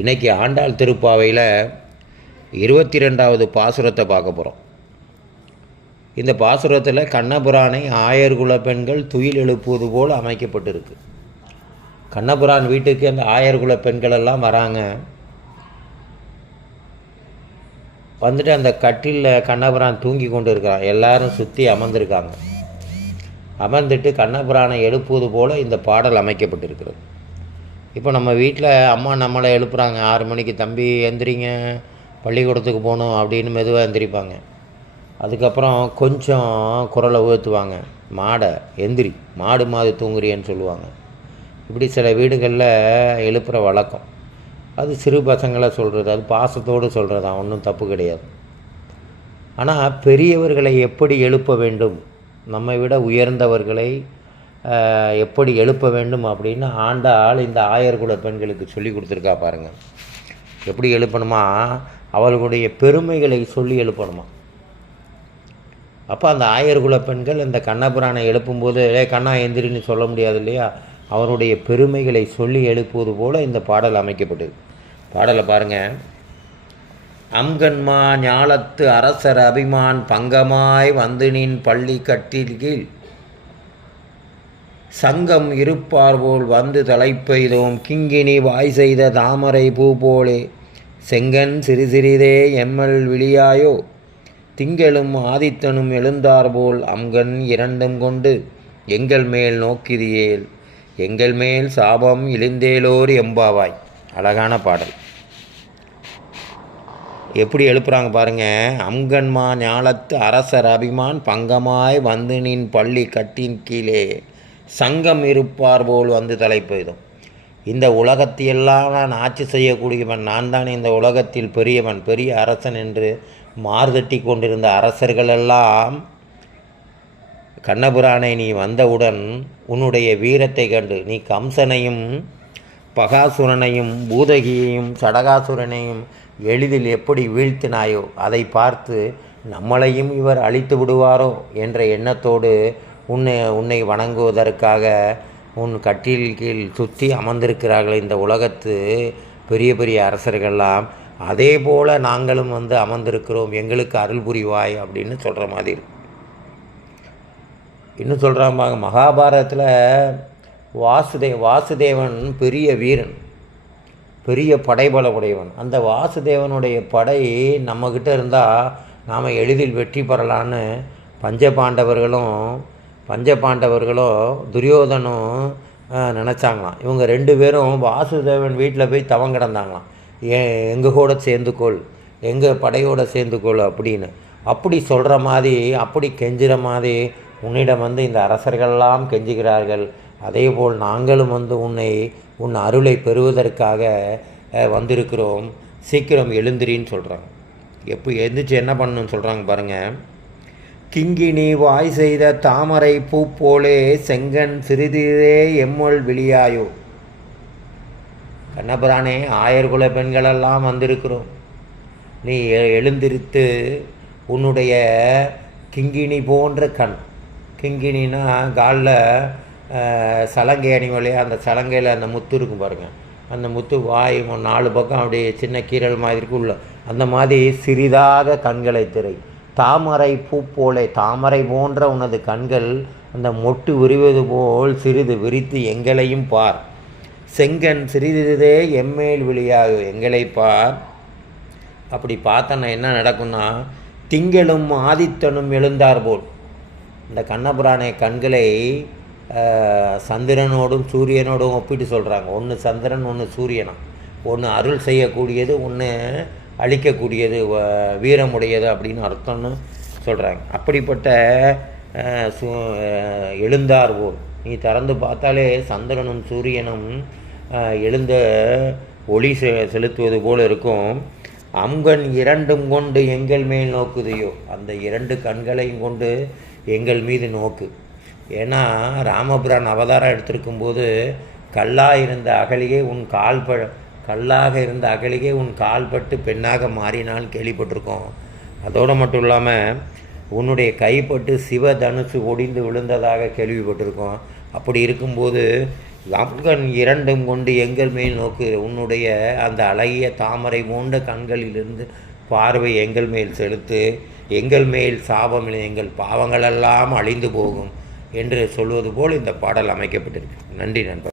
இன்றைக்கி ஆண்டாள் திருப்பாவையில் 22வது பாசுரத்தை பார்க்க போகிறோம். இந்த பாசுரத்தில் கண்ணபுரானை ஆயர்குல பெண்கள் துயில் எழுப்புவது போல் அமைக்கப்பட்டிருக்கு. கண்ணபுரான் வீட்டுக்கு அந்த ஆயர்குல பெண்கள் எல்லாம் வராங்க. வந்துட்டு அந்த கட்டிலில் கண்ணபுரான் தூங்கி கொண்டு இருக்கிறான். எல்லாரும் சுற்றி அமர்ந்திருக்காங்க. அமர்ந்துட்டு கண்ணபுரானை எழுப்புவது போல் இந்த பாடல் அமைக்கப்பட்டிருக்கிறது. இப்போ நம்ம வீட்டில் அம்மா நம்மளை எழுப்புறாங்க. 6 மணிக்கு தம்பி எந்திரிங்க, பள்ளிக்கூடத்துக்கு போகணும் அப்படின்னு மெதுவாக எந்திரிப்பாங்க. அதுக்கப்புறம் கொஞ்சம் குரலை உயர்த்துவாங்க, மாடை எந்திரி, மாடு மாது தூங்குறியன்னு சொல்லுவாங்க. இப்படி சில வீடுகளில் எழுப்புகிற வழக்கம். அது சிறு பசங்களை சொல்கிறது, அது பாசத்தோடு சொல்கிறது தான், ஒன்றும் தப்பு கிடையாது. ஆனால் பெரியவர்களை எப்படி எழுப்ப வேண்டும், நம்மை விட உயர்ந்தவர்களை எப்படி எழுப்ப வேண்டும் அப்படின்னு ஆண்டாள் இந்த ஆயர்குல பெண்களுக்கு சொல்லி கொடுத்துருக்கா பாருங்கள். எப்படி எழுப்பணுமா, அவர்களுடைய பெருமைகளை சொல்லி எழுப்பணுமா. அப்போ அந்த ஆயர்குல பெண்கள் இந்த கண்ணபுரானை எழுப்பும்போது கண்ணா எந்திரின்னு சொல்ல முடியாது இல்லையா, அவருடைய பெருமைகளை சொல்லி எழுப்புவது போல் இந்த பாடல் அமைக்கப்பட்டது. பாடலை பாருங்கள். அம்கண்மா ஞாலத்து அரசர் அபிமான் பங்கமாய் வந்து நின் பள்ளி கட்டில் கீழ் சங்கம் இருப்பார் போல் வந்து தலைப்பெய்தோம் கிங்கினி வாய் செய்த தாமரை பூ போலே செங்கன் சிறு சிறிதே எம்மல் விழியாயோ திங்களும் ஆதித்தனும் எழுந்தார்போல் அம்கண் இரண்டும் கொண்டு எங்கள் மேல் நோக்கிதியேல் எங்கள் மேல் சாபம் இழிந்தேலோர் எம்பாவாய். அழகான பாடல். எப்படி எழுப்புறாங்க பாருங்கள். அம்கண்மா ஞாலத்து அரசர் அபிமான் பங்கமாய் வந்து நின் பள்ளி கட்டின் கீழே சங்கம் இருப்பார் போல் வந்து தலைப்பெய்தும். இந்த உலகத்தையெல்லாம் நான் ஆட்சி செய்யக்கூடியவன், நான் தான் இந்த உலகத்தில் பெரியவன், பெரிய அரசன் என்று மார்தட்டி கொண்டிருந்த அரசர்களெல்லாம் கண்ணபுரானை நீ வந்தவுடன் உன்னுடைய வீரத்தை கண்டு நீ கம்சனையும் பகாசுரனையும் பூதகியையும் சடகாசுரனையும் எளிதில் எப்படி வீழ்த்தினாயோ அதை பார்த்து நம்மளையும் இவர் அழித்து விடுவாரோ என்ற எண்ணத்தோடு உன்னை வணங்குவதற்காக உன் கட்டில் கீழ் சுற்றி அமர்ந்திருக்கிறார்கள் இந்த உலகத்து பெரிய பெரிய அரசர்கள்லாம். அதே போல் நாங்களும் வந்து அமர்ந்திருக்கிறோம், எங்களுக்கு அருள் புரிவாய் அப்படின்னு சொல்கிற மாதிரி. இன்னும் சொல்கிறாங்க, மகாபாரதத்தில் வாசுதேவன் பெரிய வீரன், பெரிய படைபல உடையவன். அந்த வாசுதேவனுடைய படை நம்மக்கிட்ட இருந்தால் நாம் எளிதில் வெற்றி பெறலான்னு பஞ்சபாண்டவர்களும் துரியோதனும் நினச்சாங்களாம். இவங்க 2 பேரும் வாசுதேவன் வீட்டில் போய் தவம் கிடந்தாங்களாம். எங்கள் கூட சேர்ந்துக்கொள், எங்கள் படையோடு சேர்ந்துக்கொள் அப்படின்னு. அப்படி சொல்கிற மாதிரி, அப்படி கெஞ்சுற மாதிரி உன்னிடம் வந்து இந்த அரசர்களெல்லாம் கெஞ்சுகிறார்கள். அதே போல் நாங்களும் வந்து உன் அருளை பெறுவதற்காக வந்திருக்கிறோம், சீக்கிரம் எழுந்திரின்னு சொல்கிறாங்க. எந்திரிச்சு என்ன பண்ணணும்னு சொல்கிறாங்க பாருங்கள். கிங்கினி வாய் செய்த தாமரை பூ போலே செங்கன் சிறிதே எம்முள் விழியாயோ. கண்ணபுரானே, ஆயர்குல பெண்களெல்லாம் வந்திருக்கிறோம், நீ எழுந்திருத்து உன்னுடைய கிங்கினி போன்ற கண், கிங்கினா காலில் சலங்கை அணிவலையே, அந்த சலங்கையில் அந்த முத்து இருக்கும் பாருங்கள், அந்த முத்து வாய் 4 பக்கம் அப்படியே சின்ன கீரல் மாதிரி உள்ள அந்த மாதிரி சிறிதாக கண்களை திரை. தாமரை பூ போலே, தாமரை போன்ற உனது கண்கள் அந்த மொட்டு விரிவது போல் சிறிது விரித்து எங்களையும் பார். செங்கன் சிறிதே எம்மேல் விழியாக, எங்களை பார். அப்படி பார்த்தனா என்ன நடக்கும்னா, திங்களும் ஆதித்தனும் எழுந்தார் போல். இந்த கண்ணபுரானை கண்களை சந்திரனோடும் சூரியனோடும் ஒப்பிட்டு சொல்கிறாங்க. ஒன்று சந்திரன், ஒன்று சூரியனா, ஒன்று அருள் செய்யக்கூடியது, ஒன்று அழிக்கக்கூடியது, வீரமுடையது அப்படின்னு அர்த்தம்னு சொல்கிறாங்க. அப்படிப்பட்ட எழுந்தார் போல் நீ திறந்து பார்த்தாலே சந்திரனும் சூரியனும் எழுந்த ஒளி செலுத்துவது போல் இருக்கும். அம்கண் இரண்டும் கொண்டு எங்கள் மேல் நோக்குதையோ, அந்த 2 கண்களையும் கொண்டு எங்கள் மீது நோக்கு. ஏன்னா ராமபுரான் அவதாரம் எடுத்திருக்கும்போது கல்லாக இருந்த அகலிகை உன் கால்பட்டு பெண்ணாக மாறினால் கேள்விப்பட்டிருக்கோம். அதோடு மட்டும் இல்லாமல் உன்னுடைய கைப்பட்டு சிவதனுசு ஒடிந்து விழுந்ததாக கேள்விப்பட்டிருக்கோம். அப்படி இருக்கும்போது கண்கள் இரண்டும் கொண்டு எங்கள் மேல் நோக்கு, உன்னுடைய அந்த அழகிய தாமரை போன்ற கண்களிலிருந்து பார்வை எங்கள் மேல் செலுத்து, எங்கள் மேல் சாபம், எங்கள் பாவங்களெல்லாம் அழிந்து போகும் என்று சொல்வது போல் இந்த பாடல் அமைக்கப்பட்டிருக்கு. நன்றி நண்பர்.